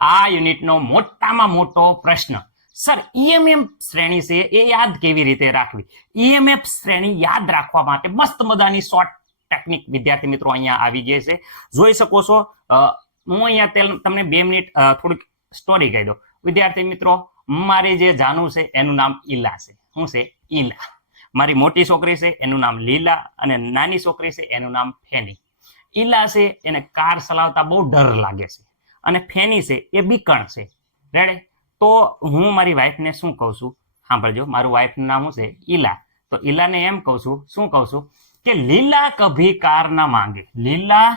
આ યુનિટનો મોટામાં મોટો પ્રશ્ન, સર ઈએમએફ શ્રેણી છે એ યાદ કેવી રીતે રાખવી? ઈએમએફ શ્રેણી યાદ રાખવા માટે મસ્ત મજાની શોર્ટ ટેકનિક વિદ્યાર્થી મિત્રો અહીંયા આવી ગઈ છે, જોઈ શકો છો. હું અહીંયા તમને 2 મિનિટ થોડીક સ્ટોરી કહી દઉં. વિદ્યાર્થી મિત્રો, મારી જે જાનુ છે એનું નામ ઈલા છે. શું છે? ઈલા. મારી મોટી છોકરી છે એનું નામ લીલા અને નાની છોકરી છે એનું નામ ફેની. ઈલા છે એને કાર ચલાવતા બહુ ડર લાગે છે અને ફેની છે એ બીકણ છે. રેડી? તો હું મારી વાઈફને શું કહું છું? સાંભળજો, મારું વાઈફનું નામ શું છે? ઈલા. તો ઈલાને એમ કહું છું, શું કહું છું કે લીલા કભી કાર ના માંગે, લીલા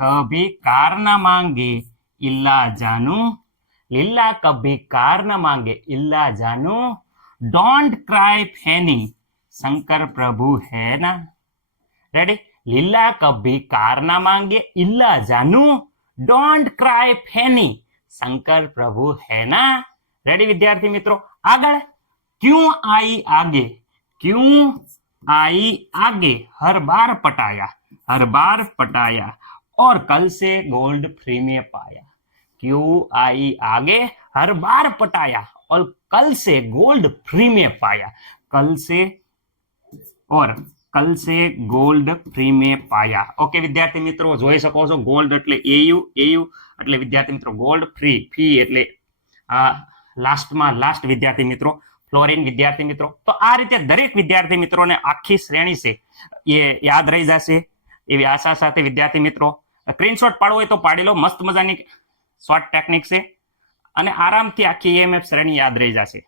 કભી કાર ના માંગે ઈલા જાનू, લીલા કભી કાર ના માંગે ઈલા જાनू, डोंट क्राई फैनी शंकर प्रभु है ना. रेडी? लीला कभी कार ना मांगे इल्ला जानू, डोंट क्राई फैनी शंकर प्रभु है ना. रेडी विद्यार्थी मित्रों? आगळ क्यों आई आगे, क्यों आई आगे हर बार पटाया, हर बार पटाया और कल से गोल्ड फ्री में पाया. क्यों आई आगे हर बार पटाया और कल से गोल्ड फ्री में पाया. कल से और कल से गोल्ड फ्री में पाया. ओके विद्यार्थी मित्रों, જોઈ શકો છો ગોલ્ડ એટલે એયુ, એયુ એટલે વિદ્યાર્થી મિત્રો ગોલ્ડ, ફ્રી, ફી એટલે લાસ્ટ વિદ્યાર્થી મિત્રો ફ્લોરિન. વિદ્યાર્થી મિત્રો, તો આ રીતે દરેક વિદ્યાર્થી મિત્રોને આખી શ્રેણી છે એ યાદ રહી જશે એવી આશા સાથે વિદ્યાર્થી મિત્રો સ્ક્રીનશોટ પાડવો હોય તો પાડી લો. મસ્ત મજાની શોર્ટ ટેકનિક છે અને આરામથી આખી ઈએમએફ શ્રેણી યાદ રહી જશે.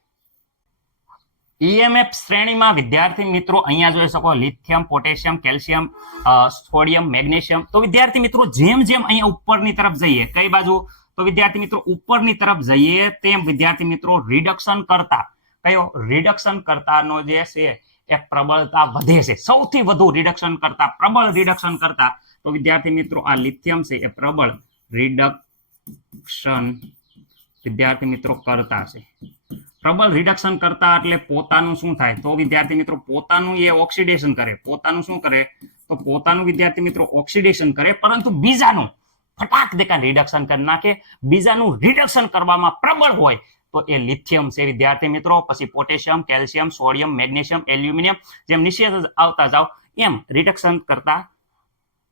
ઈએમએફ શ્રેણીમાં વિદ્યાર્થી મિત્રો અહીંયા જોઈ શકો lithium, potassium, calcium, sodium, magnesium. તો વિદ્યાર્થી મિત્રો જેમ જેમ અહીંયા ઉપરની તરફ જઈએ, કઈ બાજુ? તો વિદ્યાર્થી મિત્રો ઉપરની તરફ જઈએ તેમ વિદ્યાર્થી મિત્રો રિડક્શન કરતા, કયો? રિડક્શન કરતાનો જે છે એ પ્રબળતા વધે છે. સૌથી વધુ રિડક્શન કરતા, પ્રબળ રિડક્શન કરતા તો વિદ્યાર્થી મિત્રો આ લિથિયમ છે એ પ્રબળ રિડક્શન વિદ્યાર્થી મિત્રો કરતા છે. પ્રબળ રિડક્શન કરતા એટલે પોતાનું શું થાય? તો વિદ્યાર્થી મિત્રો પોતાનું એ ઓક્સિડેશન કરે. પોતાનું શું કરે? તો પોતાનું વિદ્યાર્થી મિત્રો ઓક્સિડેશન કરે, પરંતુ બીજાનું ફટાક દેકા રિડક્શન કરી નાખે. બીજાનું રિડક્શન કરવામાં પ્રબળ હોય તો એ લિથિયમ છે વિદ્યાર્થી મિત્રો. પછી potassium, calcium, sodium, magnesium, aluminium, જેમ નીચે આવતા જાઓ એમ રિડક્શન કરતા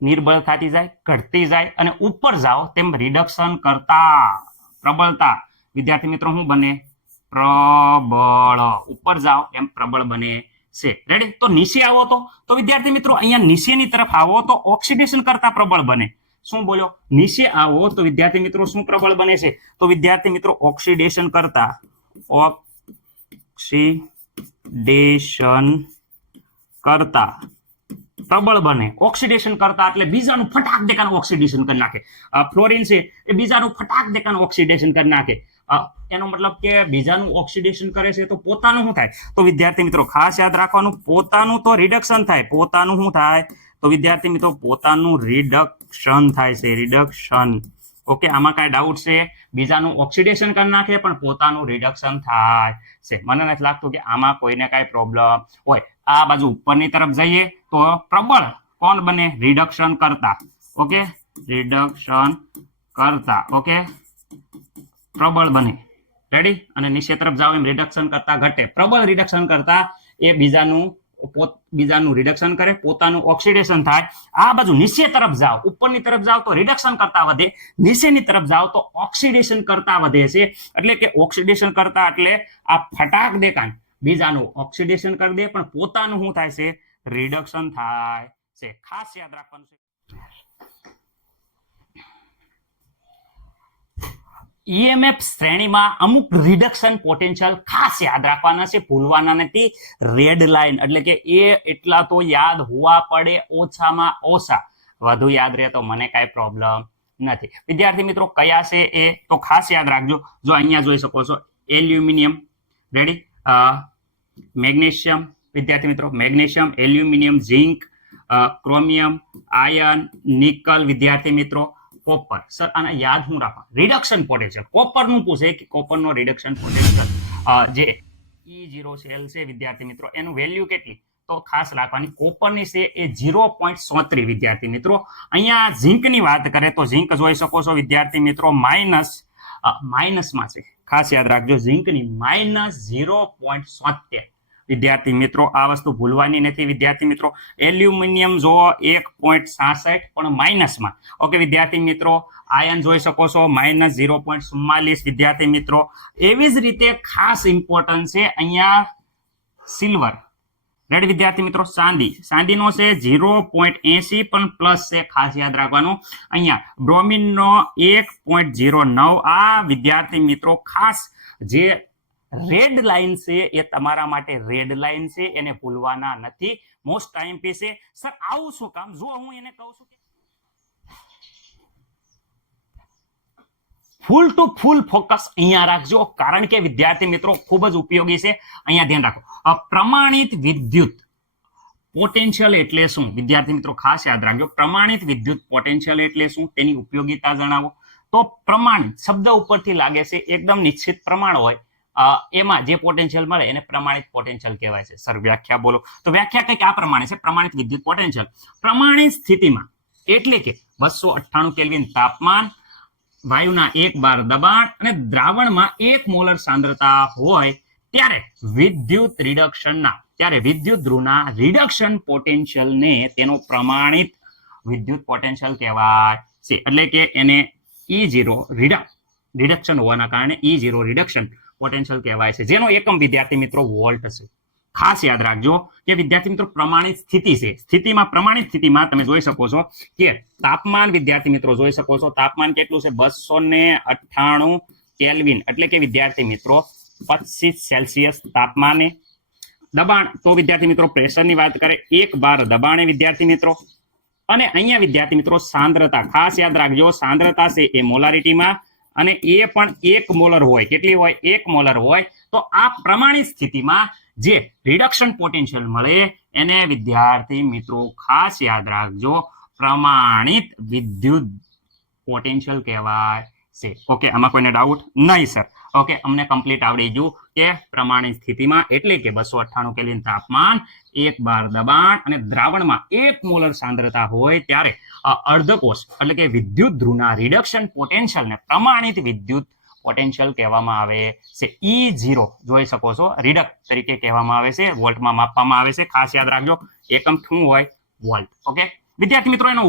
નિર્બળ થતી જાય, ઘટતી જાય અને ઉપર જાઓ તેમ રિડક્શન કરતા પ્રબળતા વિદ્યાર્થી મિત્રો શું બને? પ્રબળ. ઉપર જાઓ એમ પ્રબળ બને છે. રેડી? તો નીચે આવો તો વિદ્યાર્થી મિત્રો અહીંયા નીચેની તરફ આવો તો ઓક્સિડેશન કરતા પ્રબળ બને. શું બોલ્યો? નીચે આવો તો વિદ્યાર્થી મિત્રો શું પ્રબળ બને છે? તો વિદ્યાર્થી મિત્રો ઓક્સિડેશન કરતા, ઓક્સિડેશન કરતા પ્રબળ બને. ઓક્સિડેશન કરતા એટલે બીજાનું ફટાક દેખાનું ઓક્સિડેશન કરી નાખે. ફ્લોરિન છે એ બીજાનું ફટાક દેખાનું ઓક્સિડેશન કરી નાખે. એનો મતલબ કે બીજાનું ઓક્સિડેશન કરે છે તો પોતાનું શું થાય? તો વિદ્યાર્થી મિત્રો ખાસ યાદ રાખવાનું, પોતાનું તો રિડક્શન થાય. પોતાનું શું થાય? તો વિદ્યાર્થી મિત્રો પોતાનું રિડક્શન થાય છે, રિડક્શન. ઓકે, આમાં કાંઈ ડાઉટ છે? બીજાનું ઓક્સિડેશન કરી નાખે પણ પોતાનું રિડક્શન થાય છે. મને નથી લાગતું કે આમાં કોઈને કાંઈ પ્રોબ્લેમ હોય. આ બાજુ ઉપરની તરફ જઈએ તો પ્રબળ કોણ બને? રિડક્શન કરતા. ઓકે, રિડક્શન કરતા ઓકે પ્રબળ બને. રેડી? અને નીચે તરફ જાઓ એમ રિડક્શન કરતા ઘટે. પ્રબળ રિડક્શન કરતા એ બીજાનું રિડક્શન કરે, પોતાનું ઓક્સિડેશન થાય. આ બાજુ નીચે તરફ જાઓ, ઉપરની તરફ જાઓ તો રિડક્શન કરતા વધે, નીચેની તરફ જાઓ તો ઓક્સિડેશન કરતા વધે છે. એટલે કે ઓક્સિડેશન કરતા એટલે આ ફટાક દેખાન બીજાનું ઓક્સિડેશન કરી દે પણ પોતાનું શું થાય છે? રિડક્શન થાય છે. ખાસ યાદ રાખવાનું છે. ઈએમએફ શ્રેણીમાં અમુક રિડક્શન પોટેન્શિયલ ખાસ યાદ રાખવાના છે, ભૂલવાના નથી. રેડ લાઈન એટલે કે એ એટલા તો યાદ હોવા પડે, ઓછામાં ઓછા. વધુ યાદ રહે તો મને કાંઈ પ્રોબ્લેમ નથી. વિદ્યાર્થી મિત્રો કયા છે એ તો ખાસ યાદ રાખજો. જો અહીંયા જોઈ શકો છો એલ્યુમિનિયમ, રેડી, મેગ્નેશિયમ વિદ્યાર્થી મિત્રો, magnesium, aluminium, zinc, chromium, iron, nickel વિદ્યાર્થી મિત્રો, કોપર. સર આના યાદ હું રાખવા? રિડક્શન પોટેન્શિયલ કોપરનું પૂછે કે કોપરનો રિડક્શન પોટેન્શિયલ જે E0Cl છે વિદ્યાર્થી મિત્રો, એનું વેલ્યુ કેટલી? તો ખાસ રાખવાની કોપરની છે એ 0.37 વિદ્યાર્થી મિત્રો. અહીંયા ઝિંકની વાત કરે તો ઝિંક જોઈ શકો છો વિદ્યાર્થી મિત્રો માઇનસમાં છે. ખાસ યાદ રાખજો, ઝીંકની -0.77. વિદ્યાર્થી મિત્રો આ વસ્તુ ભૂલવાની નથી. વિદ્યાર્થી મિત્રો એલ્યુમિનિયમ જો 1.66 પણ માઇનસમાં. ઓકે વિદ્યાર્થી મિત્રો આયન જોઈ શકો છો -0.44. વિદ્યાર્થી મિત્રો એવી જ રીતે ખાસ ઇમ્પોર્ટન્ટ છે અહીંયા સિલ્વર. રેડ વિદ્યાર્થી મિત્રો ચાંદીનો છે 0.80 પણ પ્લસ છે, ખાસ યાદ રાખવાનું. અહીંયા બ્રોમિનનો 1.09. આ વિદ્યાર્થી મિત્રો ખાસ જે રેડ લાઈન છે એ તમારા માટે રેડ લાઈન છે, એને ભૂલવાના નથી. મોસ્ટ ટાઈમ પી છે. સર આવું શું કામ? જો હું એને કહું છું કે ફૂલ ટુ ફૂલ ફોકસ અહીંયા રાખજો, કારણ કે વિદ્યાર્થી મિત્રો ખૂબ જ ઉપયોગી છે. અહીંયા ધ્યાન રાખો. પ્રમાણિત વિદ્યુત પોટેન્શિયલ એટલે શું? વિદ્યાર્થી મિત્રો ખાસ યાદ રાખજો, પ્રમાણિત વિદ્યુત પોટેન્શિયલ એટલે શું, તેની ઉપયોગિતા જણાવો. તો પ્રમાણિત શબ્દ ઉપરથી લાગે છે એકદમ નિશ્ચિત પ્રમાણ હોય, એમાં જે પોટેન્શિયલ મળે એને પ્રમાણિત પોટેન્શિયલ કહેવાય છે. સર વ્યાખ્યા બોલો. તો વ્યાખ્યા કંઈક આ પ્રમાણે છે. પ્રમાણિત વિદ્યુત પોટેન્શિયલ પ્રમાણિત સ્થિતિમાં એટલે કે 298 કેલ્વિન તાપમાન, વાયુના 1 બાર દબાણ અને દ્રાવણમાં 1 મોલર સાંદ્રતા હોય ત્યારે વિદ્યુત ધ્રુવના રિડક્શન પોટેન્શિયલને તેનો પ્રમાણિત વિદ્યુત પોટેન્શિયલ કહેવાય છે. એટલે કે એને E0 રિડક્શન હોવાના કારણે E0 રિડક્શન પોટેન્શિયલ કહેવાય છે, જેનો એકમ વિદ્યાર્થી મિત્રો વોલ્ટ છે. ખાસ યાદ રાખજો કે વિદ્યાર્થી મિત્રો પ્રમાણિત સ્થિતિ છે. પ્રમાણિત સ્થિતિમાં તમે જોઈ શકો છો કે તાપમાન વિદ્યાર્થી મિત્રો જોઈ શકો છો, તાપમાન કેટલું છે 298 કેલ્વિન, એટલે કે વિદ્યાર્થી મિત્રો 25 સેલ્સિયસ તાપમાને. દબાણ તો વિદ્યાર્થી મિત્રો પ્રેશરની વાત કરે 1 બાર દબાણે વિદ્યાર્થી મિત્રો. અને અહીંયા વિદ્યાર્થી મિત્રો સાંદ્રતા, ખાસ યાદ રાખજો, સાંદ્રતા છે એ મોલારિટીમાં અને એ પણ 1 મોલર હોય. કેટલી હોય? 1 મોલર હોય. તો આ પ્રમાણિત સ્થિતિમાં જે રિડક્શન પોટેન્શિયલ મળે એને વિદ્યાર્થી મિત્રો ખાસ યાદ રાખજો પ્રમાણિત વિદ્યુત પોટેન્શિયલ કહેવાય છે. ઓકે, આમાં કોઈને ડાઉટ નહીં સર? ઓકે, અમને કમ્પ્લીટ આવડી ગયું કે પ્રમાણિત સ્થિતિમાં એટલે કે 298 કેલ્વિન તાપમાન, 1 બાર દબાણ અને દ્રાવણમાં 1 મોલર સાંદ્રતા હોય ત્યારે અર્ધકોષ એટલે કે વિદ્યુત ધ્રુવના રિડક્શન પોટેન્શિયલને પ્રમાણિત વિદ્યુત પોટેન્શિયલ કહેવામાં આવે છે. E0 જોઈ શકો છો, રિડક્ટ તરીકે કહેવામાં આવે છે, વોલ્ટમાં માપવામાં આવે છે. ખાસ યાદ રાખજો એકમ શું હોય? વોલ્ટ. ઓકે વિદ્યાર્થી મિત્રો એનો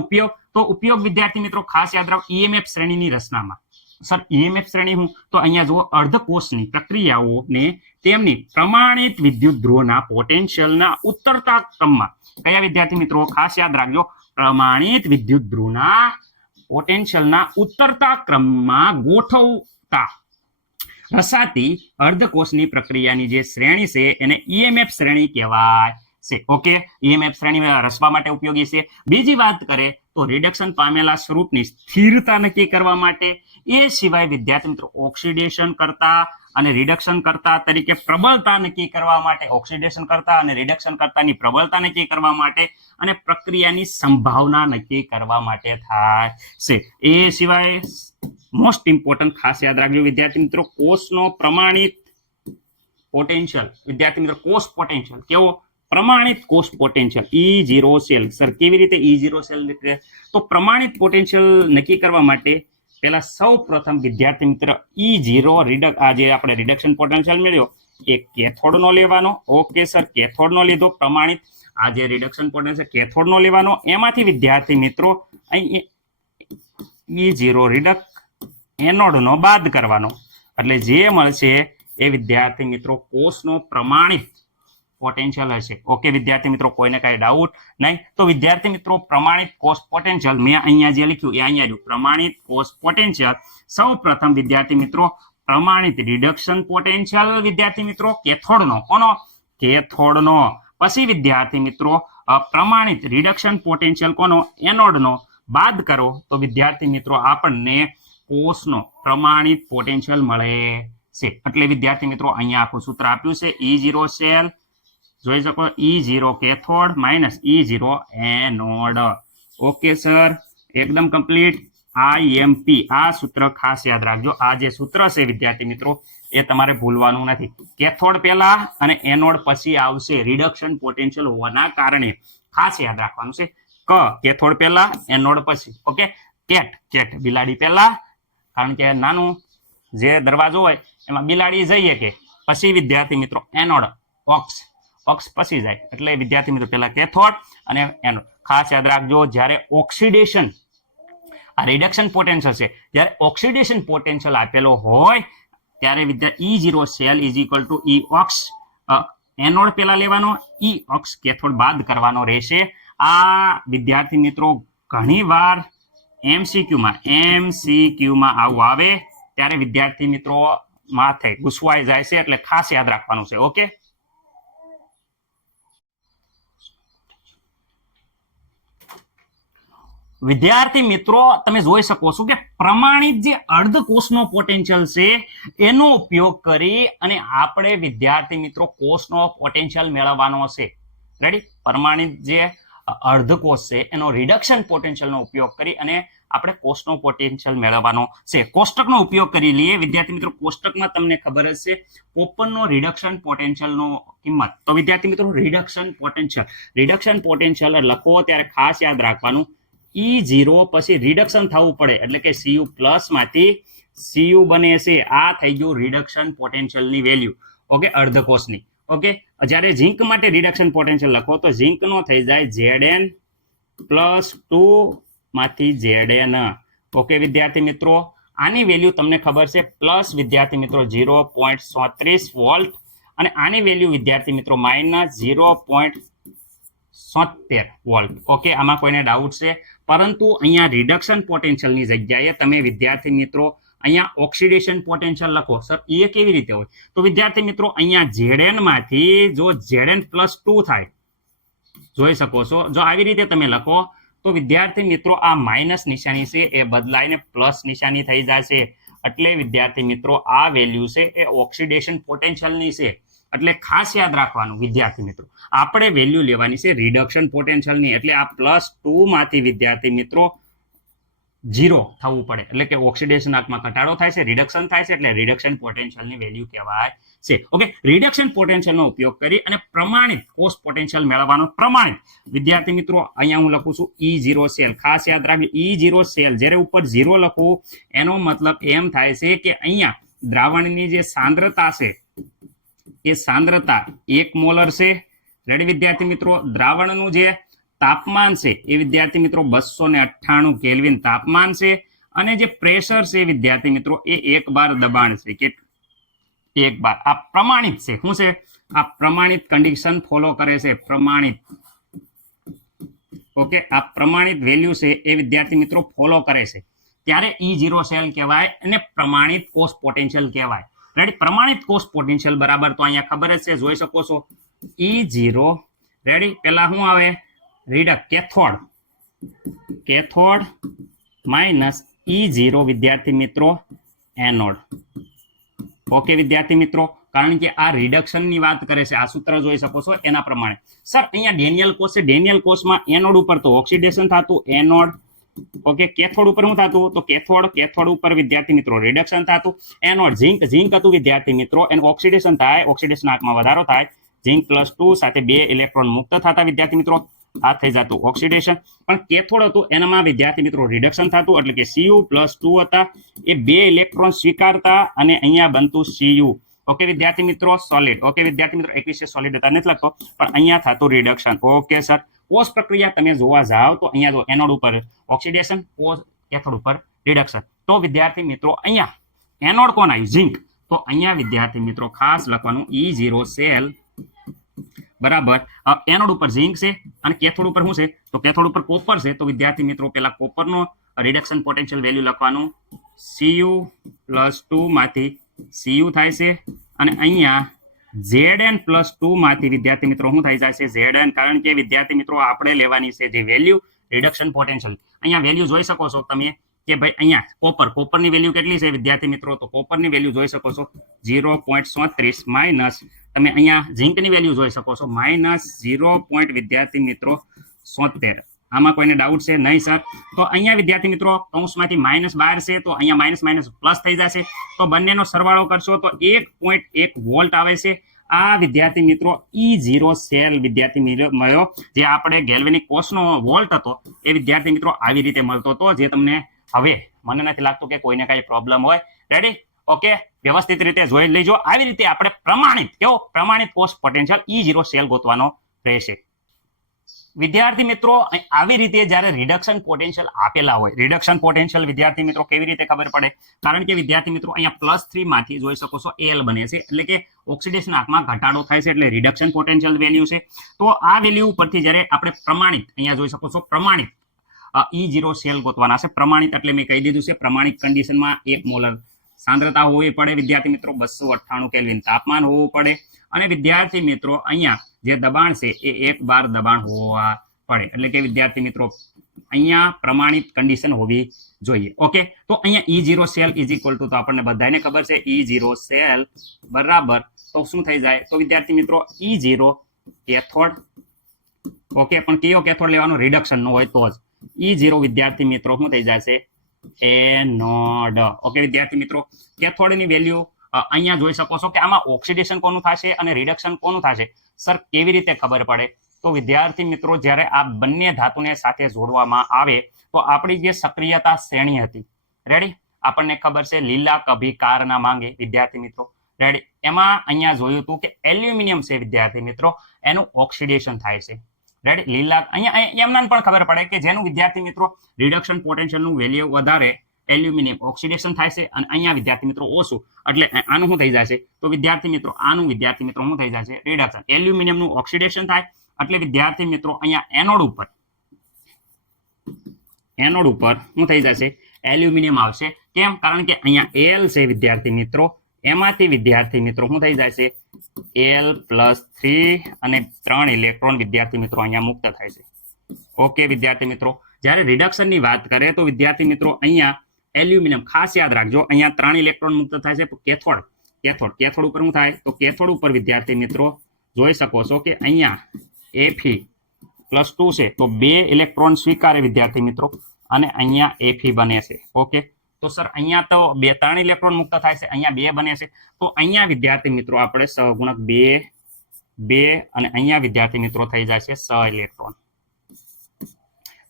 ઉપયોગ વિદ્યાર્થી મિત્રો ખાસ યાદ રાખો EMF શ્રેણીની રચનામાં. સર EMF શ્રેણી હું? તો અહીંયા જો અર્ધકોષની પ્રક્રિયાઓને તેમની પ્રમાણિત વિદ્યુત ધ્રુવના પોટેન્શિયલના ઉત્તરતા ક્રમમાં કયા વિદ્યાર્થી મિત્રો ખાસ યાદ રાખજો પ્રમાણિત વિદ્યુત ધ્રુવના પોટેન્શિયલના ઉત્તરતા ક્રમમાં ગોઠવતા રસાતી અર્ધકોષની પ્રક્રિયાની જે શ્રેણી છે એને EMF શ્રેણી કહેવાય છે. ઓકે, EMF શ્રેણી રચવા માટે ઉપયોગી છે. બીજી વાત કરે તો રિડક્શન પામેલા સ્વરૂપની સ્થિરતા નક્કી કરવા માટે, એ સિવાય વિદ્યાર્થી મિત્રો ઓક્સિડેશન કરતા અને રિડક્શન કરતા તરીકે પ્રબળતા નક્કી કરવા માટે, ઓક્સિડેશન કરતા અને રિડક્શન કરતાની પ્રબળતા નક્કી કરવા માટે અને પ્રક્રિયાની સંભાવના નક્કી કરવા માટે થાય છે. એ સિવાય મોસ્ટ ઇમ્પોર્ટન્ટ ખાસ યાદ રાખજો વિદ્યાર્થી મિત્રો કોષનો પ્રમાણિત પોટેન્શિયલ. વિદ્યાર્થી મિત્રો કોષ પોટેન્શિયલ કેવો? પ્રમાણિત કોષ પોટેન્શિયલ E0 સેલ. સર કેવી રીતે E0 સેલ? તો પ્રમાણિત પોટેન્શિયલ નક્કી કરવા માટે પહેલા સૌ પ્રથમ વિદ્યાર્થી મિત્ર E0 જે આપણે રિડક્શન પોટેન્શિયલ મેળવ્યો એ કેથોડનો લેવાનો. ઓકે સર, કેથોડનો લીધો પ્રમાણિત. આ જે રિડક્શન પોટેન્શિયલ કેથોડનો લેવાનો, એમાંથી વિદ્યાર્થી મિત્રો અહીં E0 રિડક્ટ એનોડનો બાદ કરવાનો, એટલે જે મળશે એ વિદ્યાર્થી મિત્રો કોષનો પ્રમાણિત પોટેન્શિયલ હશે. ઓકે વિદ્યાર્થી મિત્રો કોઈને કઈ ડાઉટ નહીં? તો વિદ્યાર્થી મિત્રો પ્રમાણિત કોષ પોટેન્શિયલ મેં અહીંયા જે લખ્યું એ અહીંયા રહ્યું. પ્રમાણિત કોષ પોટેન્શિયલ સૌ પ્રથમ વિદ્યાર્થી મિત્રો પ્રમાણિત રિડક્શન પોટેન્શિયલ વિદ્યાર્થી મિત્રો કેથોડનો. કોનો? કેથોડનો. પછી વિદ્યાર્થી મિત્રો પ્રમાણિત રિડક્શન પોટેન્શિયલ કોનો? એનોડનો. બાદ કરો તો વિદ્યાર્થી મિત્રો આપણને કોષનો પ્રમાણિત પોટેન્શિયલ મળે છે. એટલે વિદ્યાર્થી મિત્રો અહીંયા આખું સૂત્ર આપ્યું છે E0 સેલ જોઈ શકો, E0 cathode minus E0 anode. Okay sir, એકદમ કમ્પ્લીટ. IMP આ સૂત્ર ખાસ યાદ રાખજો. આ જે સૂત્ર છે વિદ્યાર્થી મિત્રો એ તમારે ભૂલવાનું નથી. કેથોડ પહેલા અને એનોડ પછી આવશે રિડક્શન પોટેન્શિયલ હોવાના કારણે ખાસ યાદ રાખવાનું છે. કેથોડ પહેલા એનોડ પછી. ઓકે, કેટ બિલાડી પહેલા, કારણ કે નાનું જે દરવાજો હોય એમાં બિલાડી જઈએ કે પછી વિદ્યાર્થી મિત્રો એનોડ ઓક્સ પછી જાય એટલે વિદ્યાર્થી મિત્રો પહેલા કેથોડ અને એનોડ. ખાસ યાદ રાખજો જ્યારે ઓક્સિડેશન આ રિડક્શન પોટેન્શિયલ છે જ્યારે ઓક્સિડેશન પોટેન્શિયલ આપેલો હોય ત્યારે E0 cell is equal to E ox anode પેલા લેવાનો E ઓક્સ કેથોડ બાદ કરવાનો રહેશે. આ વિદ્યાર્થી મિત્રો ઘણીવાર એમસીક્યુમાં આવું આવે ત્યારે વિદ્યાર્થી મિત્રો માથે ગુસવાઈ જાય છે એટલે ખાસ યાદ રાખવાનું છે. ઓકે, વિદ્યાર્થી મિત્રો તમે જોઈ શકો છો કે પ્રમાણિત જે અર્ધકોષનો પોટેન્શિયલ છે એનો ઉપયોગ કરી અને આપણે વિદ્યાર્થી મિત્રો કોષનો પોટેન્શિયલ મેળવવાનો છે. રેડી? પ્રમાણિત જે અર્ધકોષ છે એનો રિડક્શન પોટેન્શિયલનો ઉપયોગ કરી અને આપણે કોષનો પોટેન્શિયલ મેળવવાનો છે. કોષ્ટકનો ઉપયોગ કરી લઈએ વિદ્યાર્થી મિત્રો. કોષ્ટકમાં તમને ખબર જ છે કોપરનો રિડક્શન પોટેન્શિયલનો કિંમત. તો વિદ્યાર્થી મિત્રો રિડક્શન પોટેન્શિયલ લખો ત્યારે ખાસ યાદ રાખવાનું E0 પછી રિડક્શન થવું પડે એટલે કે Cu પ્લસ માંથી Cu બને છે. આ થઈ ગયું રિડક્શન પોટેન્શિયલની વેલ્યુ. ઓકે, અર્ધકોષની. ઓકે, જ્યારે ઝીંક માટે રિડક્શન પોટેન્શિયલ લખો તો ઝીંક નો થઈ જાય Zn પ્લસ 2 માંથી Zn. ઓકે વિદ્યાર્થી મિત્રો, આની વેલ્યુ તમને ખબર છે પ્લસ વિદ્યાર્થી મિત્રો 0.37 વોલ્ટ અને આની વેલ્યુ વિદ્યાર્થી મિત્રો માઇનસ 0.70 વોલ્ટ. ઓકે, આમાં કોઈને ડાઉટ છે? પરંતુ અહીંયા રિડક્શન પોટેન્શિયલની જગ્યાએ તમે વિદ્યાર્થી મિત્રો અહીંયા ઓક્સિડેશન પોટેન્શિયલ લખો. સર એ કેવી રીતે હોય? તો વિદ્યાર્થી મિત્રો અહીંયા Zn માંથી જો Zn પ્લસ 2 થાય, જોઈ શકો છો, જો આવી રીતે તમે લખો તો વિદ્યાર્થી મિત્રો આ માઇનસ નિશાની છે એ બદલાઈને પ્લસ નિશાની થઈ જશે. એટલે વિદ્યાર્થી મિત્રો આ વેલ્યુ છે એ ઓક્સિડેશન પોટેન્શિયલની છે. એટલે ખાસ યાદ રાખવાનું વિદ્યાર્થી મિત્રો આપણે વેલ્યુ લેવાની છે રિડક્શન પોટેન્શિયલની. એટલે આ +2 માંથી વિદ્યાર્થી મિત્રો 0 થવું પડે એટલે કે ઓક્સિડેશન આંકમાં ઘટાડો થાય છે, રિડક્શન થાય છે એટલે રિડક્શન પોટેન્શિયલની વેલ્યુ કહેવાય છે. ઓકે, રિડક્શન પોટેન્શિયલનો ઉપયોગ કરી અને પ્રમાણિત કોષ પોટેન્શિયલ મેળવવાનો. પ્રમાણિત વિદ્યાર્થી મિત્રો અહીંયા હું લખું છું E0 સેલ. ખાસ યાદ રાખજો E0 સેલ જ્યારે ઉપર 0 લખું એનો મતલબ એમ થાય છે કે અહીંયા દ્રાવણની જે સાંદ્રતા છે એ સાંદ્રતા 1 મોલર છે. રેડી વિદ્યાર્થી મિત્રો? દ્રાવણનું જે તાપમાન છે એ વિદ્યાર્થી મિત્રો 298 કેલ્વિન તાપમાન છે અને જે પ્રેશર છે વિદ્યાર્થી મિત્રો એ 1 બાર દબાણ છે કે 1 બાર. આ પ્રમાણિત છે. શું છે? આ પ્રમાણિત કન્ડિશન ફોલો કરે છે. પ્રમાણિત. ઓકે, આ પ્રમાણિત વેલ્યુ છે એ વિદ્યાર્થી મિત્રો ફોલો કરે છે ત્યારે E0 સેલ કહેવાય અને પ્રમાણિત કોષ પોટેન્શિયલ કહેવાય. રેડી? પ્રમાણિત કોષ પોટેન્શિયલ બરાબર તો અહીંયા ખબર જ છે, જોઈ શકો છો E0. રેડી? પહેલા શું આવે? કેથોડ માઇનસ E0 વિદ્યાર્થી મિત્રો એનોડ. ઓકે વિદ્યાર્થી મિત્રો, કારણ કે આ રિડક્શનની વાત કરે છે, આ સૂત્ર જોઈ શકો છો એના પ્રમાણે. સર અહીંયા ડેનિયલ કોષ છે, ડેનિયલ કોષમાં એનોડ ઉપર તો ઓક્સિડેશન થતું, એનોડ. ઓકે, કેથોડ ઉપર શું થતું? તો કેથોડ ઉપર વિદ્યાર્થી મિત્રો રિડક્શન થતું. એનોડ ઝીંક હતું વિદ્યાર્થી મિત્રો, એનું ઓક્સિડેશન થાય, ઓક્સિડેશન આંકમાં વધારો થાય. ઝીંક +2 સાથે 2 ઇલેક્ટ્રોન મુક્ત થતા વિદ્યાર્થી મિત્રો, આ થઈ જતું ઓક્સિડેશન. પણ કેથોડ હતું એનામાં વિદ્યાર્થી મિત્રો રિડક્શન થતું એટલે કે Cu+2 હતા એ 2 ઇલેક્ટ્રોન સ્વીકારતા અને અહીંયા બનતું Cu. ઓકે વિદ્યાર્થી મિત્રો, સોલિડ. ઓકે વિદ્યાર્થી મિત્રો, 21 સોલિડ હતા નથી લખતો પણ અહીંયા થતું રિડક્શન. ઓકે સર, કોષ પ્રક્રિયા તમે જોવા જાઓ તો અહીંયા જો એનોડ ઉપર ઓક્સિડેશન, કેથોડ ઉપર રિડક્શન. તો વિદ્યાર્થી મિત્રો અહીંયા એનોડ કોણ આવ્યું? ઝીંક. તો અહીંયા વિદ્યાર્થી મિત્રો ખાસ લખવાનું E0 સેલ બરાબર એનોડ ઉપર ઝીંક છે અને કેથોડ ઉપર શું છે? તો કેથોડ ઉપર કોપર છે. તો વિદ્યાર્થી મિત્રો પેલા કોપરનો રિડક્શન પોટેન્શિયલ વેલ્યુ લખવાનું Cu+2 માંથી Cu થાય છે અને અહીંયા Zn+2 માંથી વિદ્યાર્થી મિત્રો શું થઈ જાય છે? Zn. કારણ કે વિદ્યાર્થી મિત્રો આપણે લેવાની છે જે વેલ્યુ રિડક્શન પોટેન્શિયલ. અહીંયા વેલ્યુ જોઈ શકો છો તમે કે ભાઈ અહીંયા કોપરની વેલ્યુ કેટલી છે વિદ્યાર્થી મિત્રો? તો કોપરની વેલ્યુ જોઈ શકો છો 0.37 માઇનસ તમે અહીંયા ઝીંકની વેલ્યુ જોઈ શકો છો -0. વિદ્યાર્થી મિત્રો 70. આમાં કોઈને ડાઉટ છે? નહીં સર. તો અહીંયા વિદ્યાર્થી મિત્રો કૌંસમાંથી -12 છે તો અહીંયા માઇનસ પ્લસ થઈ જશે. તો બંનેનો સરવાળો કરશો તો 1.1 વોલ્ટ આવે છે. આ વિદ્યાર્થી મિત્રો E0 સેલ વિદ્યાર્થી મળ્યો જે આપણે ગેલ્વેનિક કોષનો વોલ્ટ હતો એ વિદ્યાર્થી મિત્રો આવી રીતે મળતો હતો જે તમને હવે મને નથી લાગતું કે કોઈને કાંઈ પ્રોબ્લેમ હોય. રેડી? ઓકે, વ્યવસ્થિત રીતે જોઈ લેજો. આવી રીતે આપણે પ્રમાણિત કોષ પોટેન્શિયલ E0 સેલ ગોતવાનો રહેશે. વિદ્યાર્થી મિત્રો, આવી રીતે જ્યારે રિડક્શન પોટેન્શિયલ આપેલા હોય, રિડક્શન પોટેન્શિયલ વિદ્યાર્થી મિત્રો કેવી રીતે ખબર પડે? કારણ કે વિદ્યાર્થી મિત્રો અહીંયા +3 માંથી જોઈ શકો છો Al બને છે, એટલે કે ઓક્સિડેશન આંકમાં ઘટાડો થાય છે, એટલે રિડક્શન પોટેન્શિયલ વેલ્યુ છે. તો આ વેલ્યુ ઉપરથી જ્યારે આપણે પ્રમાણિત, અહીંયા જોઈ શકો છો પ્રમાણિત E0 સેલ ગોતવાના છે. પ્રમાણિત એટલે મેં કહી દીધું છે, પ્રમાણિત કન્ડિશનમાં 1 મોલર સાંદ્રતા હોવી પડે વિદ્યાર્થી મિત્રો, 298 કેલ્વિન તાપમાન હોવું પડે, અને વિદ્યાર્થી મિત્રો અહીંયા જે દબાણ છે એ 1 બાર દબાણ હોવા પડે. એટલે કે વિદ્યાર્થી મિત્રો અહીંયા પ્રમાણિત કન્ડિશન હોવી જોઈએ. ઓકે, તો અહીંયા E0 cell is equal to, તો આપણને બધાને ખબર છે E0 સેલ બરાબર તો શું થઈ જાય? તો વિદ્યાર્થી મિત્રો E0 કેથોડ, ઓકે, પણ કયો કેથોડ લેવાનો? રિડક્શન નો હોય તો જ. E0 વિદ્યાર્થી મિત્રો શું થઈ જશે? એનોડ. ઓકે વિદ્યાર્થી મિત્રો, કેથોડની વેલ્યુ અહીંયા જોઈ શકો છો કે આમાં ઓક્સિડેશન કોનું થશે અને રિડક્શન કોનું થશે. સર કેવી રીતે ખબર પડે? તો વિદ્યાર્થી મિત્રો જ્યારે આ બંને ધાતુને સાથે જોડવામાં આવે તો આપણી જે સક્રિયતા શ્રેણી હતી, રેડી, આપણને ખબર છે લીલા કભી કાર ના માંગે વિદ્યાર્થી મિત્રો, રેડી, એમાં અહીંયા જોયું હતું કે એલ્યુમિનિયમ છે વિદ્યાર્થી મિત્રો, એનું ઓક્સિડેશન થાય છે. રેડી, લીલા અહીંયા એમના પણ ખબર પડે કે જેનું વિદ્યાર્થી મિત્રો રિડક્શન પોટેન્શિયલનું વેલ્યુ વધારે, એલ્યુમિનિયમ ઓક્સિડેશન થાય છે, અને અહીંયા વિદ્યાર્થી મિત્રો ઓછું, એટલે આનું શું થઈ જશે? તો વિદ્યાર્થી મિત્રો આનું વિદ્યાર્થી મિત્રો શું થઈ જશે? રિડક્શન. એલ્યુમિનિયમનું ઓક્સિડેશન થાય એટલે વિદ્યાર્થી મિત્રો અહીંયા એનોડ ઉપર શું થઈ જશે? એલ્યુમિનિયમ આવશે. કેમ? કારણ કે અહીંયા Al છે વિદ્યાર્થી મિત્રો, એમાંથી વિદ્યાર્થી મિત્રો શું થઈ જશે? Al+3 અને 3 ઇલેક્ટ્રોન વિદ્યાર્થી મિત્રો અહીંયા મુક્ત થાય છે. ઓકે વિદ્યાર્થી મિત્રો, જ્યારે રિડક્શનની વાત કરે તો વિદ્યાર્થી મિત્રો અહીંયા એલ્યુમિનિયમ, ખાસ યાદ રાખજો, અહીંયા 3 ઇલેક્ટ્રોન મુક્ત થાય છે. કેથોડ ઉપર શું થાય? તો કેથોડ ઉપર વિદ્યાર્થી મિત્રો જોઈ શકો છો કે અહીંયા Fe+2 છે, તો 2 ઇલેક્ટ્રોન સ્વીકારે વિદ્યાર્થી મિત્રો, અને અહીંયા Fe બને છે. ઓકે, તો સર અહીંયા તો 3 ઇલેક્ટ્રોન મુક્ત થાય છે, અહીંયા 2 બને છે, તો અહીંયા વિદ્યાર્થી મિત્રો આપણે સહગુણક 2 અને અહીંયા વિદ્યાર્થી મિત્રો થઈ જાય છે 6 ઇલેક્ટ્રોન.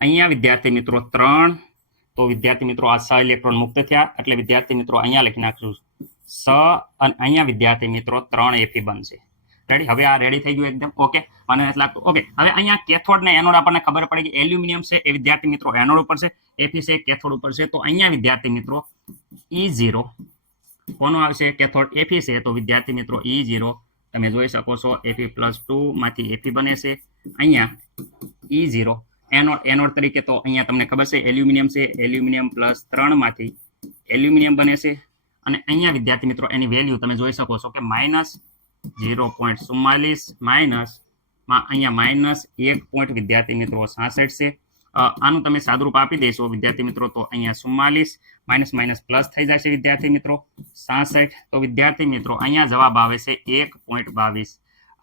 અહીંયા વિદ્યાર્થી મિત્રો 3, તો વિદ્યાર્થી મિત્રો આ 6 ઇલેક્ટ્રોન મુક્ત થયા, એટલે વિદ્યાર્થી મિત્રો અહીંયા લખી નાખશું 6, અને અહીંયા વિદ્યાર્થી મિત્રો 3 Fe બનશે. રેડી, હવે આ રેડી થઈ ગયું એકદમ. ઓકે, મને નથી લાગતું. ઓકે, હવે અહીંયા કેથોડ ને એનોડ આપણને ખબર પડી કે એલ્યુમિનિયમ છે એ વિદ્યાર્થી મિત્રો એનોડ ઉપર છે, Fe છે કેથોડ ઉપર છે, તો અહીંયા વિદ્યાર્થી મિત્રો E0 કોનો આવશે? કેથોડ Fe છે, તો વિદ્યાર્થી મિત્રો E0 તમે જોઈ શકો છો Fe+2 માંથી Fe બને છે. અહીંયા E0 એનોડ તરીકે તો અહીંયા તમને ખબર છે એલ્યુમિનિયમ છે, એલ્યુમિનિયમ +3 માંથી એલ્યુમિનિયમ બને છે, અને અહીંયા વિદ્યાર્થી મિત્રો એની વેલ્યુ તમે જોઈ શકો છો કે -0.44 માઇનસ માં અહીંયા -1 વિદ્યાર્થી મિત્રો 66 છે. આનું તમે સાદુરૂપ આપી દેશો વિદ્યાર્થી મિત્રો, તો અહીંયા 44 માઇનસ પ્લસ થઈ જશે વિદ્યાર્થી મિત્રો 66. તો વિદ્યાર્થી મિત્રો અહીંયા જવાબ આવે છે 1.22.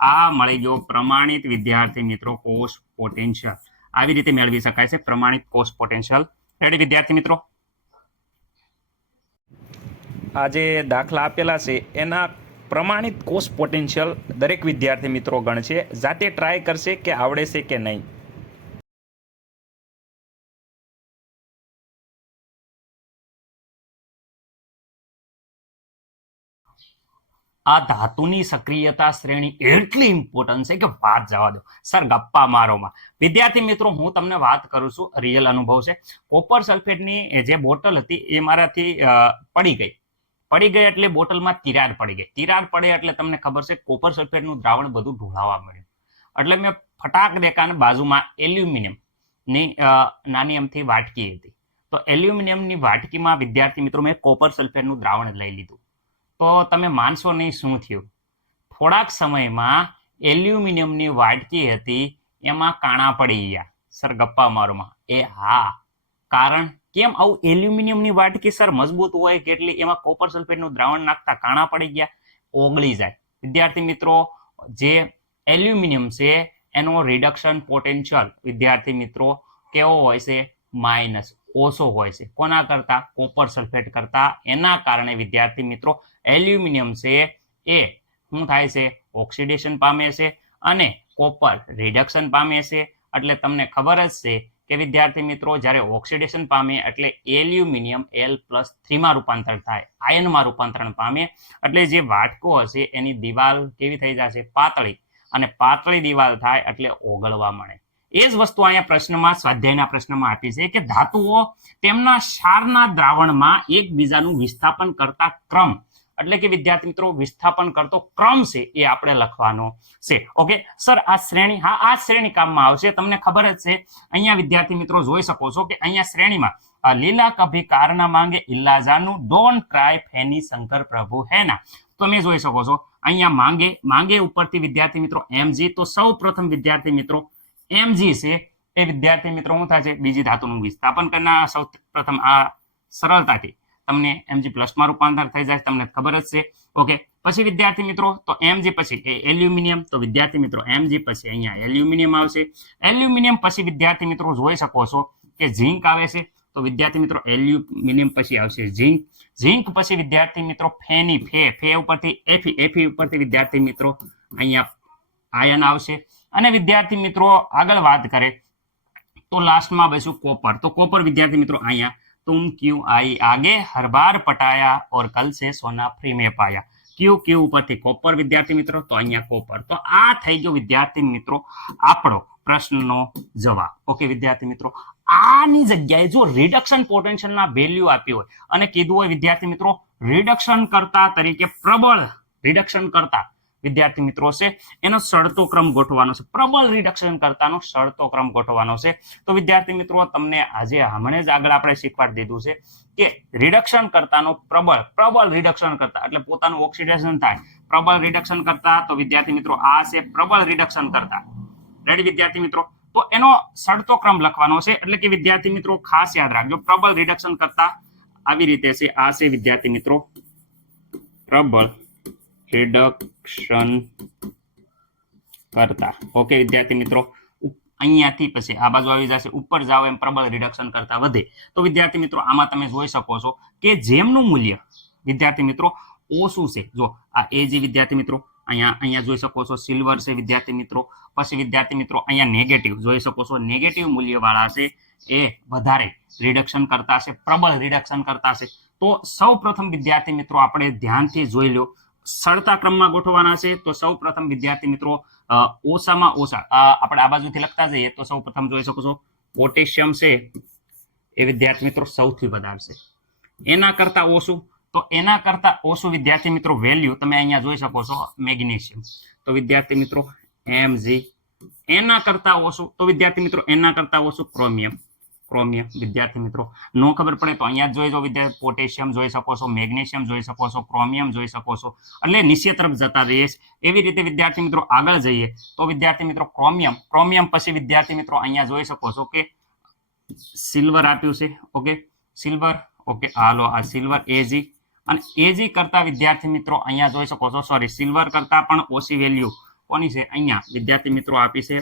આ મળી ગયો પ્રમાણિત વિદ્યાર્થી મિત્રો કોષ પોટેન્શિયલ. આવી રીતે મેળવી શકાય છે પ્રમાણિત કોષ પોટેન્શિયલ. રેડી વિદ્યાર્થી મિત્રો, આ જે દાખલા આપેલા છે એના પ્રમાણિત કોષ પોટેન્શિયલ દરેક વિદ્યાર્થી મિત્રો ગણશે, જાતે ટ્રાય કરશે કે આવડે છે કે નહીં. આ ધાતુની સક્રિયતા શ્રેણી એટલી ઇમ્પોર્ટન્ટ છે કે વાત જવા દો. સર ગપ્પા મારોમાં વિદ્યાર્થી મિત્રો હું તમને વાત કરું છું, રિયલ અનુભવ છે. કોપર સલ્ફેટની જે બોટલ હતી એ મારાથી પડી ગઈ એટલે બોટલમાં તિરાડ પડી ગઈ. તિરાડ પડે એટલે તમને ખબર છે કોપર સલ્ફેટનું દ્રાવણ બધું ઢોળાવા મળ્યું. એટલે મેં ફટાક દેખાને બાજુમાં એલ્યુમિનિયમની નાની અમથી વાટકી હતી, તો એલ્યુમિનિયમની વાટકીમાં વિદ્યાર્થી મિત્રો મેં કોપર સલ્ફેટનું દ્રાવણ લઈ લીધું. તો તમે માનશો નહીં શું થયું. થોડાક સમયમાં એલ્યુમિનિયમની વાટકી હતી એમાં કાણા પડી ગયા. સર ગપ્પા મારોમાં એ હા, કારણ કેમ આવું? એલ્યુમિનિયમની વાટકી સર મજબૂત હોય કેટલી, એમાં કોપર સલ્ફેટનું દ્રાવણ નાખતા કાણા પડી ગયા, ઓગળી જાય. વિદ્યાર્થી મિત્રો જે એલ્યુમિનિયમ છે એનો રિડક્શન પોટેન્શિયલ વિદ્યાર્થી મિત્રો કેવો હોય છે? માઇનસ, ઓછો હોય છે. કોના કરતા? કોપર સલ્ફેટ કરતા. એના કારણે વિદ્યાર્થી મિત્રો એલ્યુમિનિયમ છે એ શું થાય છે? ઓક્સિડેશન પામે છે, અને કોપર રિડક્શન પામે છે. એટલે તમને ખબર જ છે કે વિદ્યાર્થી મિત્રો જ્યારે ઓક્સિડેશન પામે એટલે એલ્યુમિનિયમ L+3 માં રૂપાંતર થાય, આયનમાં રૂપાંતરણ પામે એટલે જે વાટકો હશે એની દિવાલ કેવી થઈ જશે, પાતળી, અને પાતળી દિવાલ થાય એટલે ઓગળવા મળે. એ જ વસ્તુ અહીંયા પ્રશ્નમાં, સ્વાધ્યાયના પ્રશ્નમાં આપી છે કે ધાતુઓ તેમના ક્ષારના દ્રાવણમાં એકબીજાનું વિસ્થાપન કરતા ક્રમ, એટલે કે વિદ્યાર્થી મિત્રો વિસ્થાપન કરતો ક્રમ છે એ આપણે લખવાનો છે. ઓકે સર, આ શ્રેણી, હા આ શ્રેણી કામમાં આવશે. તમને ખબર જ છે અહીંયા વિદ્યાર્થી મિત્રો જોઈ શકો છો કે અહીંયા શ્રેણીમાં લીલા કભી કારના માંગે ઇલ્લાજાનું, ડોન્ટ ક્રાય ફેની શંકર પ્રભુ હેના. તમે જોઈ શકો છો અહીંયા માંગે ઉપરથી વિદ્યાર્થી મિત્રો mg, તો સૌ પ્રથમ વિદ્યાર્થી મિત્રો mg છે એ વિદ્યાર્થી મિત્રો શું થાય છે, બીજી ધાતુનું વિસ્થાપન કરનાર. સૌ પ્રથમ આ સરળતાથી તમને mg પ્લસમાં રૂપાંતર થઈ જાય, તમને ખબર જ છે. ઓકે, પછી વિદ્યાર્થી મિત્રો તો mg પછી એ એલ્યુમિનિયમ, તો વિદ્યાર્થી મિત્રો mg પછી અહીંયા એલ્યુમિનિયમ આવશે. એલ્યુમિનિયમ પછી વિદ્યાર્થી મિત્રો જોઈ શકો છો કે ઝિંક આવે છે, તો વિદ્યાર્થી મિત્રો એલ્યુમિનિયમ પછી આવશે ઝિંક. ઝિંક પછી વિદ્યાર્થી મિત્રો ફેની, ફે ઉપરથી એફી ઉપરથી વિદ્યાર્થી મિત્રો અહીંયા આયન આવશે. અને વિદ્યાર્થી મિત્રો આગળ વાત કરે તો લાસ્ટમાં બેસું કોપર. તો કોપર વિદ્યાર્થી મિત્રો અહીંયા तुम क्यों आई आगे, हर बार पटाया और कल से सोना फ्री में पाया. क्यू ઉપરથી કોપર વિદ્યાર્થી મિત્રો, તો અહીંયા કોપર. તો આ થઈ ગયો વિદ્યાર્થી મિત્રો આપણો પ્રશ્નનો જવાબ. ઓકે વિદ્યાર્થી મિત્રો, આની જગ્યાએ જો રિડક્શન પોટેન્શિયલના વેલ્યુ આપ્યું હોય અને કીધું હોય વિદ્યાર્થી મિત્રો રિડક્શન કરતા તરીકે પ્રબળ રિડક્શન કરતા વિદ્યાર્થી મિત્રો છે એનો સળતો ક્રમ ગોઠવવાનો છે, પ્રબળ રિડક્શન કરતાનો સળતો ક્રમ ગોઠવવાનો છે. તો વિદ્યાર્થી મિત્રો તમને આજે હમણાં જ આગળ આપણે શીખવાડી દીધું છે કે રિડક્શન કરતાનો પ્રબળ રિડક્શન કરતા એટલે પોતાનું ઓક્સિડેશન થાય, પ્રબળ રિડક્શન કરતા. તો વિદ્યાર્થી મિત્રો આ છે પ્રબળ રિડક્શન કરતા. રેડી વિદ્યાર્થી મિત્રો, તો એનો સળતો ક્રમ લખવાનો છે. એટલે કે વિદ્યાર્થી મિત્રો ખાસ યાદ રાખજો, પ્રબળ રિડક્શન કરતા આવી રીતે છે. આ છે વિદ્યાર્થી મિત્રો પ્રબળ રિડક્શન કરતા. ઓકે વિદ્યાર્થી મિત્રો, અહીંયાથી પછી આ બાજુ આવી જશે, ઉપર જાઓ એમ પ્રબળ રિડક્શન કરતા વધે. તો વિદ્યાર્થી મિત્રો આમાં તમે જોઈ શકો છો કે જેમનું મૂલ્ય વિદ્યાર્થી મિત્રો ઓછું છે, જો આ એ જે વિદ્યાર્થી મિત્રો અહીંયા જોઈ શકો છો સિલ્વર છે વિદ્યાર્થી મિત્રો. પછી વિદ્યાર્થી મિત્રો અહીંયા નેગેટિવ જોઈ શકો છો, નેગેટિવ મૂલ્યવાળા છે એ વધારે રિડક્શન કરતા છે, પ્રબળ રિડક્શન કરતા છે. તો સૌ પ્રથમ વિદ્યાર્થી મિત્રો આપણે ધ્યાનથી જોઈ લો, સળતા ક્રમમાં ગોઠવવાના છે. તો સૌ પ્રથમ વિદ્યાર્થી મિત્રો ઓછામાં ઓછા આપણે આ બાજુથી લખતા જઈએ તો સૌ પ્રથમ જોઈ શકો છો પોટેશિયમ છે એ વિદ્યાર્થી મિત્રો સૌથી વધારે છે. એના કરતા ઓછું, તો એના કરતા ઓછું વિદ્યાર્થી મિત્રો વેલ્યુ તમે અહીંયા જોઈ શકો છો મેગ્નેશિયમ. તો વિદ્યાર્થી મિત્રો mg. એના કરતા ઓછું, તો વિદ્યાર્થી મિત્રો એના કરતા ઓછું ક્રોમિયમ. વિદ્યાર્થી મિત્રો નો ખબર પડે તો અહીંયા જોઈ જો વિદ્યાર્થી પોટેશિયમ જોઈ શકો છો, મેગ્નેશિયમ જોઈ શકો છો, ક્રોમિયમ જોઈ શકો છો, એટલે નીચે તરફ જતા રહીએ. એવી રીતે વિદ્યાર્થી મિત્રો આગળ જઈએ તો વિદ્યાર્થી મિત્રો ક્રોમિયમ પછી વિદ્યાર્થી મિત્રો અહીંયા જોઈ શકો છો કે સિલ્વર આપ્યું છે. ઓકે સિલ્વર, ઓકે હાલો આ સિલ્વર Ag. અને Ag કરતા વિદ્યાર્થી મિત્રો અહીંયા જોઈ શકો છો, સોરી સિલ્વર કરતા પણ ઓછી વેલ્યુ કોની છે, અહીંયા વિદ્યાર્થી મિત્રો આપી છે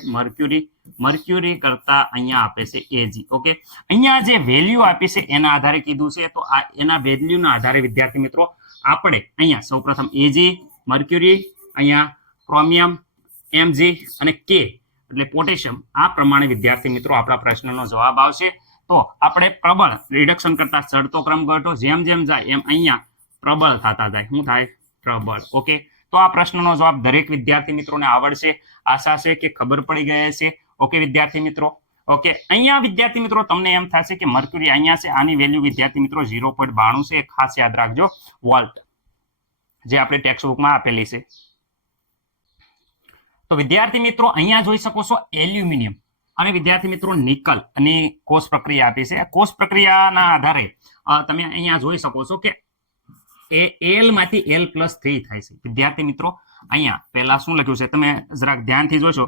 મર્ક્યુરી કરતા અહીંયા આપે છે Ag. ઓકે અહીંયા જે વેલ્યુ આપી છે એના આધારે કીધું છે, તો આ એના વેલ્યુના આધારે વિદ્યાર્થી મિત્રો આપણે અહીંયા સૌપ્રથમ Ag, મર્ક્યુરી, અહીંયા ક્રોમિયમ, Mg અને K એટલે પોટેશિયમ, આ પ્રમાણે વિદ્યાર્થી મિત્રો આપણા પ્રશ્નનો જવાબ આવશે. તો આપણે પ્રબળ રિડક્શન કરતા સળતો ક્રમ ગોઠવો, જેમ જાય એમ અહીંયા પ્રબળ થતા જાય. શું થાય? પ્રબળ. ઓકે તો આ પ્રશ્નનો જવાબ દરેક વિદ્યાર્થી મિત્રોને આવડશે. આશા છે કે ખબર પડી ગઈ છે. ઓકે વિદ્યાર્થી મિત્રો, ઓકે અહીંયા વિદ્યાર્થી મિત્રો તમને એમ થશે કે મર્ક્યુરી અહીંયા છે, આની વેલ્યુ વિદ્યાર્થી મિત્રો 0.92 છે, ખાસ યાદ રાખજો વોલ્ટ, જે આપણે ટેક્સ્ટ બુકમાં આપેલી છે. તો વિદ્યાર્થી મિત્રો અહીંયા જોઈ શકો છો એલ્યુમિનિયમ અને વિદ્યાર્થી મિત્રો નિકલ અને કોષ પ્રક્રિયા આપી છે. કોષ પ્રક્રિયાના આધારે તમે અહીંયા જોઈ શકો છો કે Al માંથી L+3 થાય છે. વિદ્યાર્થી મિત્રો અહીંયા પહેલા શું લખ્યું છે તમે જરાક ધ્યાનથી જોશો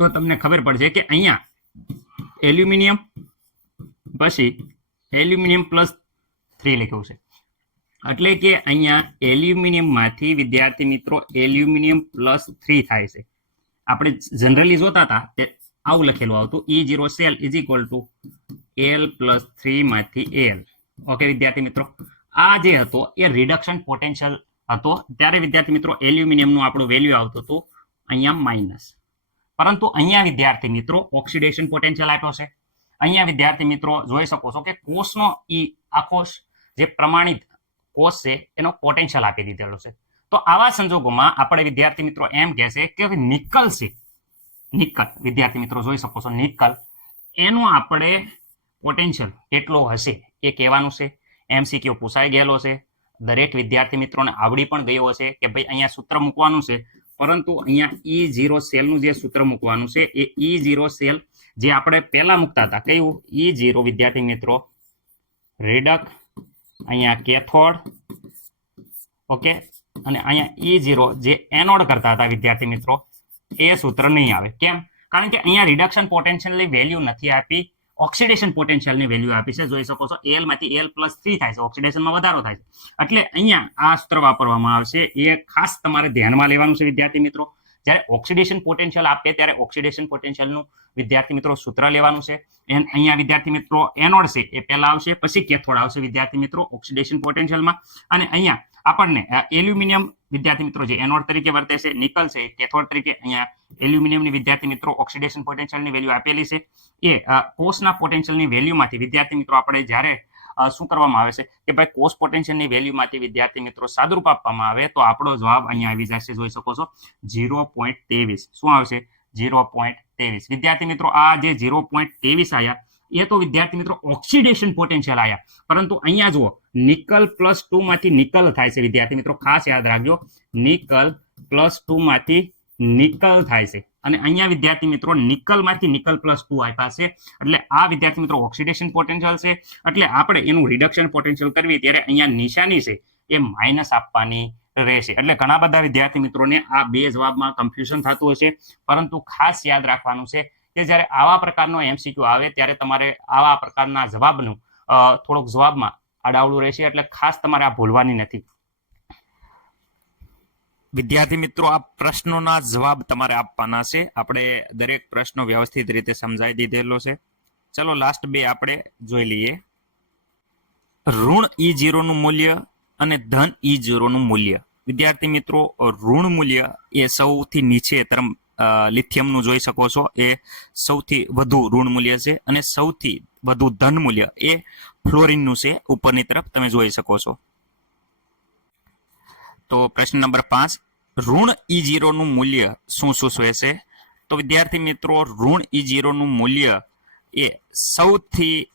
તો તમને ખબર પડશે કે અહીંયા એલ્યુમિનિયમ પછી એલ્યુમિનિયમ +3 લખ્યું છે. એટલે કે અહીંયા એલ્યુમિનિયમ માંથી વિદ્યાર્થી મિત્રો એલ્યુમિનિયમ +3 થાય છે. આપણે જનરલી જોતા હતા તે આવું લખેલું આવતું E0 cell = L+3 માંથી Al. ઓકે વિદ્યાર્થી મિત્રો આ જે હતો એ રિડક્શન પોટેન્શિયલ હતો, ત્યારે વિદ્યાર્થી મિત્રો એલ્યુમિનિયમનું આપણું વેલ્યુ આવતું હતું અહીંયા માઇનસ. પરંતુ અહીંયા વિદ્યાર્થી મિત્રો ઓક્સિડેશન પોટેન્શિયલ આપ્યો છે, અહીંયા વિદ્યાર્થી મિત્રો જોઈ શકો છો કે કોષનો આખો જે પ્રમાણિત કોષ છે એનો પોટેન્શિયલ આપી દીધેલો છે. તો આવા સંજોગોમાં આપણે વિદ્યાર્થી મિત્રો એમ કહેશે કે નિકલ છે, નિકલ વિદ્યાર્થી મિત્રો જોઈ શકો છો નિકલ, એનો આપણે પોટેન્શિયલ કેટલો હશે એ કહેવાનું છે. MCQ પૂછાઈ ગયેલો છે, દરેક વિદ્યાર્થી મિત્રોને આવડી પણ ગયો હશે કે ભાઈ અહીંયા સૂત્ર મૂકવાનું છે, પરંતુ અહીંયા E0 સેલનું જે સૂત્ર મૂકવાનું છે એ E0 સેલ જે આપણે પહેલા મૂકતા હતા, કયું E0 વિદ્યાર્થી મિત્રો રેડક, અહીંયા કેથોડ, ઓકે, અને અહીંયા E0 જે એનોડ કરતા હતા વિદ્યાર્થી મિત્રો એ સૂત્ર નહીં આવે. કેમ? કારણ કે અહીંયા રિડક્શન પોટેન્શિયલની વેલ્યુ નથી આપી, ઓક્સિડેશન પોટેન્શિયલની વેલ્યુ આપી છે. જોઈ શકો છો Al માંથી Al+3 થાય છે, ઓક્સિડેશનમાં વધારો થાય છે. એટલે અહીંયા આ સૂત્ર વાપરવામાં આવશે. એ ખાસ તમારે ધ્યાનમાં લેવાનું છે વિદ્યાર્થી મિત્રો. જ્યારે ઓક્સિડેશન પોટેન્શિયલ આપે ત્યારે ઓક્સિડેશન પોટેન્શિયલનું વિદ્યાર્થી મિત્રો સૂત્ર લેવાનું છે. અહીંયા વિદ્યાર્થી મિત્રો એનોડ છે એ પહેલા આવશે, પછી કેથોડ આવશે વિદ્યાર્થી મિત્રો ઓક્સિડેશન પોટેન્શિયલમાં. અને અહીંયા આપણને એલ્યુમિનિયમ વિદ્યાર્થી મિત્રો જે એનોડ તરીકે વર્તે છે, નિકલ છે કેથોડ તરીકે, અહીંયા એલ્યુમિનિયમની વિદ્યાર્થી મિત્રો ઓક્સિડેશન પોટેન્શિયલની વેલ્યુ આપેલી છે. એ કોષના પોટેન્શિયલની વેલ્યુમાંથી વિદ્યાર્થી મિત્રો આપણે જ્યારે શું કરવામાં આવે છે કે ભાઈ કોષ પોટેન્શિયલની વેલ્યુમાંથી વિદ્યાર્થી મિત્રો સાદુરૂપ આપવામાં આવે તો આપણો જવાબ અહીંયા આવી જશે. જોઈ શકો છો 0.23. શું આવશે? 0.23. વિદ્યાર્થી મિત્રો આ જે 0.23 આવ્યા એ તો વિદ્યાર્થી મિત્રો ઓક્સિડેશન પોટેન્શિયલ આવ્યા, પરંતુ અહીંયા જુઓ નિકલ+2 માંથી નિકલ થાય છે વિદ્યાર્થી મિત્રો, ખાસ યાદ રાખજો નિકલ+2 માંથી નિકલ થાય છે. અને અહીંયા વિદ્યાર્થી મિત્રો નિકલમાંથી નિકલ+2 આપ્યા છે, એટલે આ વિદ્યાર્થી મિત્રો ઓક્સિડેશન પોટેન્શિયલ છે. એટલે આપણે એનું રિડક્શન પોટેન્શિયલ કરવી ત્યારે અહીંયા નિશાની છે એ માઇનસ આપવાની રહેશે. એટલે ઘણા બધા વિદ્યાર્થી મિત્રોને આ બે જવાબમાં કન્ફ્યુઝન થતું હશે, પરંતુ ખાસ યાદ રાખવાનું છે કે જ્યારે આવા પ્રકારનો MCQ આવે ત્યારે તમારે આવા પ્રકારના જવાબનું થોડોક જવાબમાં આડાવડું રહેશે, એટલે ખાસ તમારે આ ભૂલવાની નથી. વિદ્યાર્થી મિત્રો આ પ્રશ્નોના જવાબ તમારે આપવાના છે. આપણે દરેક પ્રશ્નો વ્યવસ્થિત રીતે સમજાવી દીધેલો છે. ચલો લાસ્ટ બે આપણે જોઈ લઈએ. ઋણ E0 નું મૂલ્ય અને ધન E0 નું મૂલ્ય. વિદ્યાર્થી મિત્રો ઋણ મૂલ્ય એ સૌથી નીચે તરફ લિથિયમનું જોઈ શકો છો, એ સૌથી વધુ ઋણ મૂલ્ય છે, અને સૌથી વધુ ધન મૂલ્ય એ ફ્લોરિનનું છે, ઉપરની તરફ તમે જોઈ શકો છો. તો પ્રશ્ન નંબર 5, ઋણ E0 નું મૂલ્ય શું સૂચવે છે? તો વિદ્યાર્થી મિત્રો ઋણ E0 નું મૂલ્ય એ સૌથી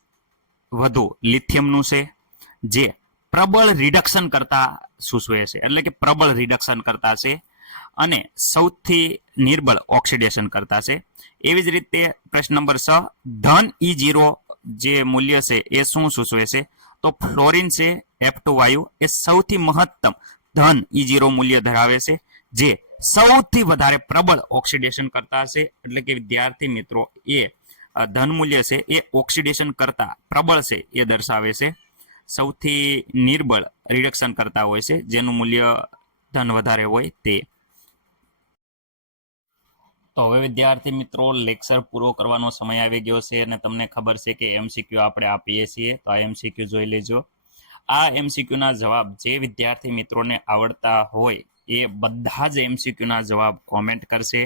વધુ લિથિયમનું છે, જે પ્રબળ રિડક્શન કરતા સૂચવે છે, એટલે કે પ્રબળ રિડક્શન કરતા છે, અને સૌથી નિર્બળ ઓક્સિડેશન કરતા છે. એવી જ રીતે પ્રશ્ન નંબર 6, ધન E0 જે મૂલ્ય છે એ શું સૂચવે છે? તો ફ્લોરિન છે, F2 વાયુ, એ સૌથી મહત્તમ ધન E0 મૂલ્ય ધરાવે છે, જે સૌથી વધારે પ્રબળ ઓક્સિડેશન કરતા છે. એટલે કે વિદ્યાર્થી મિત્રો એ ધન મૂલ્ય છે એ ઓક્સિડેશન કરતા પ્રબળ છે એ દર્શાવે છે. સૌથી નિર્બળ રિડક્શન કરતા હોય છે, જેનું મૂલ્ય ધન વધારે હોય તે. તો હવે વિદ્યાર્થી મિત્રો લેક્ચર પૂરો કરવાનો સમય આવી ગયો છે, અને તમને ખબર છે કે MCQ આપણે આપીએ છીએ, તો આ MCQ જોઈ લેજો. આ MCQ ના જવાબ જે વિદ્યાર્થી મિત્રોને આવડતા હોય એ બધા જ MCQ ના જવાબ કોમેન્ટ કરશે.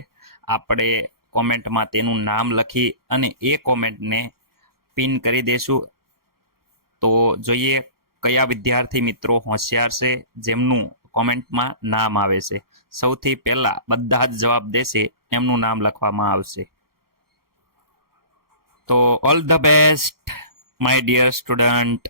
આપણે કોમેન્ટમાં તેનું નામ લખી અને એ કોમેન્ટને પિન કરી દેશું. તો જોઈએ કયા વિદ્યાર્થી મિત્રો હોશિયાર છે જેમનું કોમેન્ટમાં નામ આવે છે. સૌથી પહેલા બધા જ જવાબ દેશે એમનું નામ લખવામાં આવશે. તો all the best my dear student.